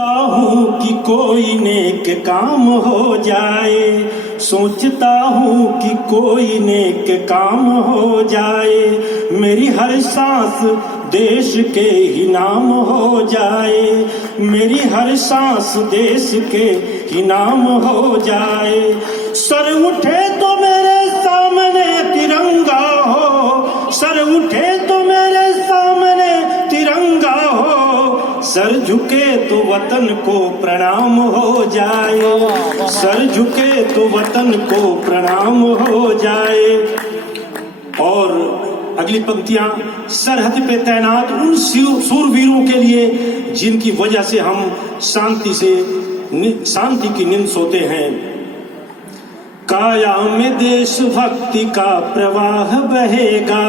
हूँ कि कोई नेक काम हो जाए, सोचता हूँ कि कोई नेक काम हो जाए, मेरी हर सांस देश के ही नाम हो जाए, मेरी हर सांस देश के ही नाम हो जाए। सर उठे तो मेरे सामने तिरंगा हो, सर उठे तो मेरे सामने तिरंगा हो, सर झुके तो वतन को प्रणाम हो जाए, सर झुके तो वतन को प्रणाम हो जाए। और अगली पंक्तियां सरहद पे तैनात उन सूरवीरों के लिए जिनकी वजह से हम शांति की नींद सोते हैं। काया में देशभक्ति का प्रवाह बहेगा,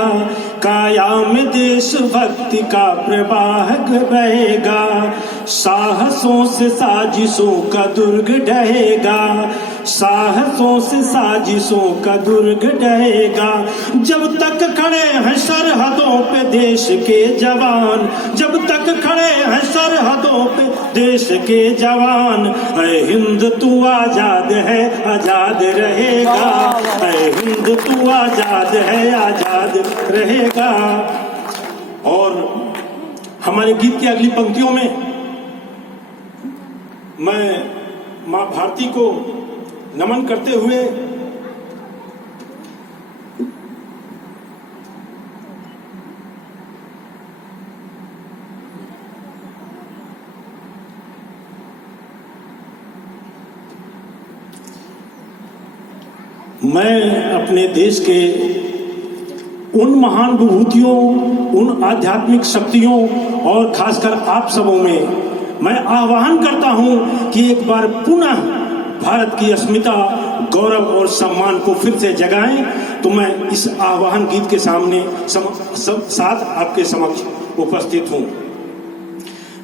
काया में देशभक्ति का प्रवाह बहेगा, साहसों से साजिशों का दुर्ग ढहेगा, साहसों से साजिशों का दुर्ग ढहेगा। जब तक खड़े हैं सरहदों पे देश के जवान, जब तक खड़े हैं सरहदों पे देश के जवान, ऐ हिंद तू आजाद है आजाद रहेगा, ऐ हिंद तू आजाद है आजाद रहेगा। और हमारे गीत की अगली पंक्तियों में मैं मां भारती को नमन करते हुए मैं अपने देश के उन महान विभूतियों, उन आध्यात्मिक शक्तियों और खासकर आप सबों में मैं आह्वान करता हूं कि एक बार पुनः भारत की अस्मिता, गौरव और सम्मान को फिर से जगाएं। तो मैं इस आह्वान गीत के सामने साथ आपके समक्ष उपस्थित हूं।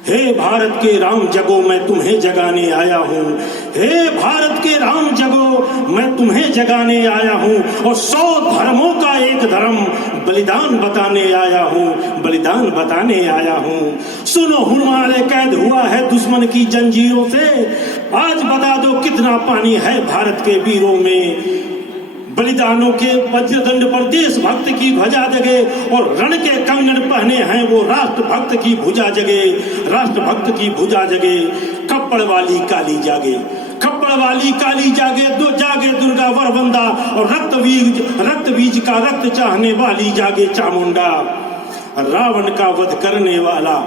हे भारत के राम जगो मैं तुम्हें जगाने आया हूँ, हे भारत के राम जगो मैं तुम्हें जगाने आया हूँ, और 100 धर्मों का एक धर्म बलिदान बताने आया हूँ, बलिदान बताने आया हूँ। सुनो हमारे कैद हुआ है दुश्मन की जंजीरों से, आज बता दो कितना पानी है भारत के वीरों में। बलिदानों के वज्रदंड पर देशभक्त की ध्वजा जगे, और रण के कंगन पहने हैं वो राष्ट्रभक्त की भुजा जगे, राष्ट्रभक्त की भुजा जगे। कप्पड़ वाली काली जागे, कप्पड़ वाली काली जागे, दो जागे दुर्गा वरवंदा, और रक्त बीज का रक्त चाहने वाली जागे चामुंडा। रावण का वध करने वाला,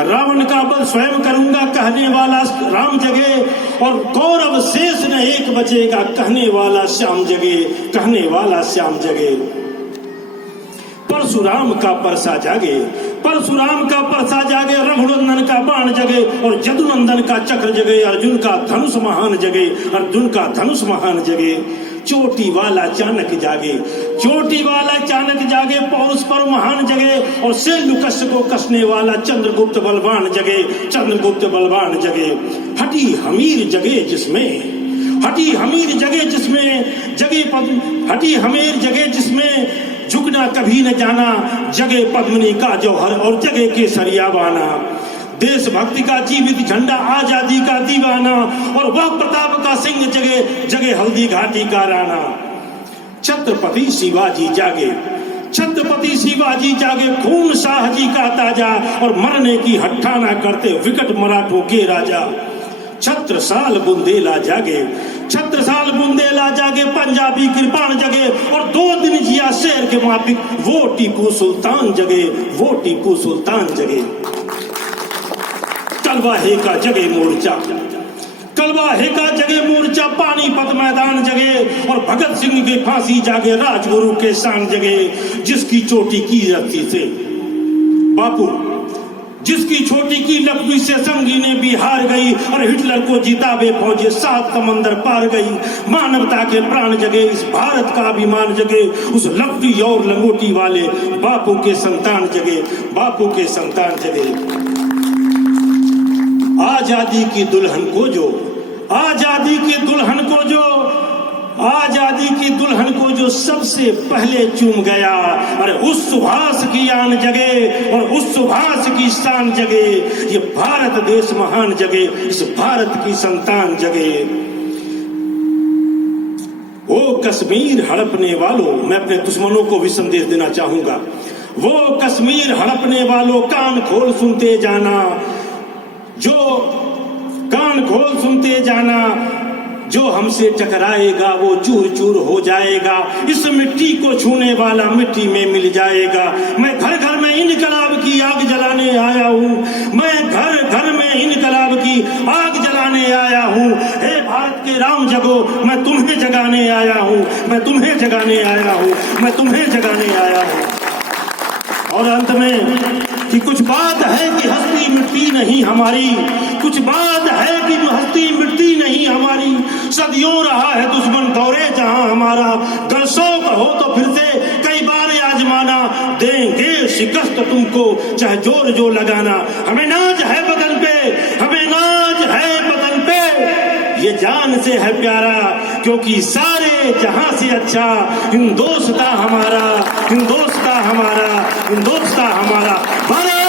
रावण का वध स्वयं करूंगा कहने वाला राम जगे, और कौरव शेष न एक बचेगा कहने वाला श्याम जगे, कहने वाला श्याम जगे। परशुराम का परसा जागे, परशुराम का परसा जागे, रघुनंदन का बाण जगे, और यदुनंदन का चक्र जगे, अर्जुन का धनुष महान जगे, अर्जुन का धनुष महान जगे। चोटी वाला चाणक्य जागे, चोटी वाला चाणक्य जागे, पौरुष पर महान जगे, और शैलुकस्य को कसने वाला चंद्रगुप्त बलवान जगे, चंद्रगुप्त बलवान जगे। हटी हमीर जगे जिसमें, हटी हमीर जगे जिसमें जगे हटी हमीर जगे जिसमें झुकना कभी न जाना, जगे पद्मिनी का जौहर और जगे केसरिया बाना। देशभक्ति का जीवित झंडा, आजादी का दीवाना, और वह प्रताप का सिंह जगे, जगे हल्दी घाटी का राणा। छत्रपति शिवाजी जागे, छत्रपति शिवाजी जागे, खून शाहजी का ताजा, और मरने की हट्ठाना करते विकट मराठों के राजा। छत्रसाल बुंदेला जागे, छत्रसाल बुंदेला जागे, पंजाबी कृपाण जगे, और 2 दिन जिया शेर के माफिक वो टीपू सुल्तान जगे, वो टीपू सुल्तान जगे। कलवाहे का जगे मोर्चा, कलवाहे का जगे मोर्चा, पानीपत मैदान जगे, और भगत सिंह के फांसी जागे, राजगुरु के शान जगे। जिसकी चोटी की रस्सी से बापू, जिसकी छोटी की लकड़ी से संगीने बिहार गई, और हिटलर को जितावे फौजे 7 समंदर पार गई। मानवता के प्राण जगे, इस भारत का अभिमान जगे, उस लकड़ी और लंगोटी वाले बापू के संतान जगे, बापू के संतान जगे। आजादी की दुल्हन को जो, आजादी की दुल्हन को जो, आजादी की दुल्हन को जो सबसे पहले चूम गया, अरे उस सुभाष की आन जगे और उस सुभाष की शान जगे, ये भारत देश महान जगे, इस भारत की संतान जगे। वो कश्मीर हड़पने वालों, मैं अपने दुश्मनों को भी संदेश देना चाहूंगा, वो कश्मीर हड़पने वालों कान खोल सुनते जाना, जो कान खोल सुनते जाना, जो हमसे टकराएगा वो चूर चूर हो जाएगा, इस मिट्टी को छूने वाला मिट्टी में मिल जाएगा। मैं घर घर में इनकलाब की आग जलाने आया हूँ, मैं घर घर में इनकलाब की आग जलाने आया हूँ। हे भारत के राम जगो, मैं तुम्हें जगाने आया हूँ, मैं तुम्हें जगाने आया हूँ, मैं तुम्हें जगाने आया हूँ। और अंत में कि कुछ बात है कि हस्ती मिटती नहीं हमारी, कुछ बात है कि हस्ती मिटती नहीं हमारी, सदियों रहा है दुश्मन दौरे जहां हमारा, गर शौक हो तो फिर से कई बार आजमाना, देंगे शिकस्त तुमको चाहे जोर जो लगाना। हमें नाज है बदन पे, हमें नाज है बदन पे, ये जान से है प्यारा, क्योंकि सारे जहां से अच्छा हिंदोस्तां हमारा, हिंदोस्तां हमारा, हिंदोस्तां हमारा। भारत